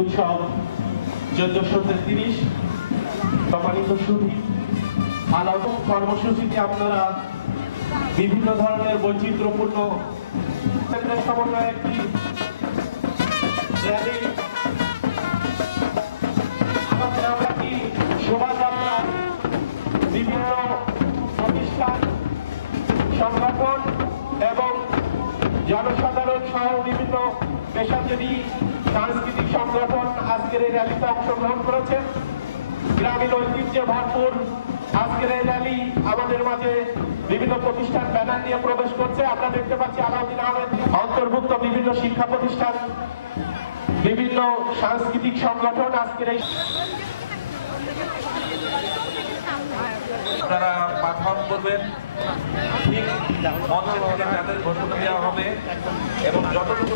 উৎসব 1433 সম্মানিত সুধী আলাদা কর্মসূচিতে আপনারা বিভিন্ন ধরনের বৈচিত্র্যপূর্ণ সমন্বয়ে একটি র্যালি একটি শোভাযাত্রা বিভিন্ন প্রতিষ্ঠান সংগঠন এবং জনসাধারণ সহ বিভিন্ন পেশাজীবী সাংস্কৃতিক সংগঠন আজকের এই র্যালিতে অংশগ্রহণ করেছেন। গ্রামীণ ঐতিহ্যে ভরপুর আজকের এই র্যালি আমাদের মাঝে বিভিন্ন প্রতিষ্ঠান ব্যানার নিয়ে প্রবেশ করছে। আমরা দেখতে পাচ্ছি আলাউদ্দিন আহমেদ অন্তর্ভুক্ত বিভিন্ন শিক্ষা প্রতিষ্ঠান, বিভিন্ন সাংস্কৃতিক সংগঠন আজকের এই আপনারা পারফর্ম করবেন, ঠিক মঞ্চে থেকে তাদের ঘোষণা দেওয়া হবে এবং যতটুকু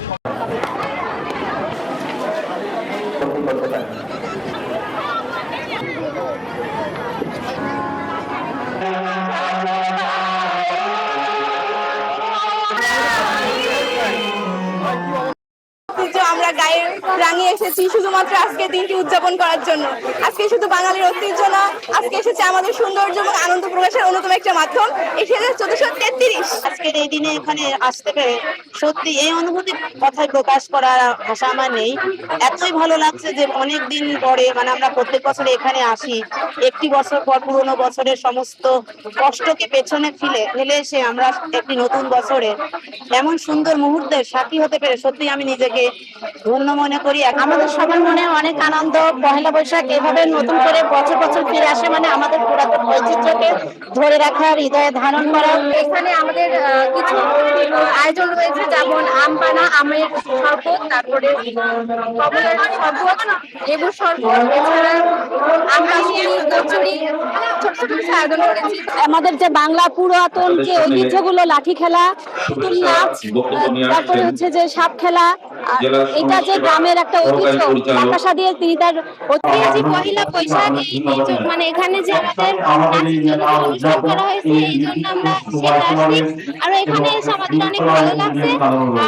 আমরা গায়ে রাঙিয়ে এসেছি শুধুমাত্র আজকে দিনটি উদযাপন করার জন্য। আজকে শুধু বাঙালির ঐতিহ্য না, আজকে এসেছে আমাদের সৌন্দর্য এবং আনন্দ প্রকাশের অন্যতম একটা মাধ্যম। এসেছে 1433। আজকের এই দিনে এখানে আসতে পেরে সত্যি এই অনুভূতি কথায় প্রকাশ করার ভাষা আমার নেই। এতই ভালো লাগছে যে অনেক দিন পরে মানে আমরা প্রত্যেক বছর এখানে আসি, একটি বছর পর পুরোনো বছরের সমস্ত কষ্টকে পেছনে ফেলে এসে আমরা একটি নতুন বছরে এমন সুন্দর মুহূর্তের সাক্ষী হতে পেরে সত্যি আমি নিজেকে ধন্য মনে করি। আমাদের সবার মনে অনেক আনন্দ। পহেলা বৈশাখ এভাবে নতুন করে বছর বছর ফিরে আসে মানে আমাদের পুরাতন ঐতিহ্যকে ধরে রাখার, হৃদয়ে ধারণ করা। এখানে আমাদের কিছু আয়োজন রয়েছে, যেমন আম পানা, আমের শরবত, তারপরে কমলার শরবত, লেবুর শরবত, এছাড়া কচুরি, ছোট ছোট আয়োজন করেছি। আমাদের যে বাংলা পুরাতন যে ঐতিহ্যগুলো, লাঠি খেলা, পুতুল নাচ, তারপরে হচ্ছে যে সাপ খেলা, এটা যে গ্রামের একটা ঐতিহ্য, বাতাসা দিয়ে তিনি তার পহেলা বৈশাখ মানে এখানে যে আমাদের অনুষ্ঠান করা হয়েছে এই জন্য আমরা সেটা আসছি। আর এখানে এসে আমাদের অনেক ভালো লাগছে,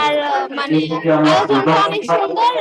আর মানে আয়োজনটা অনেক সুন্দর।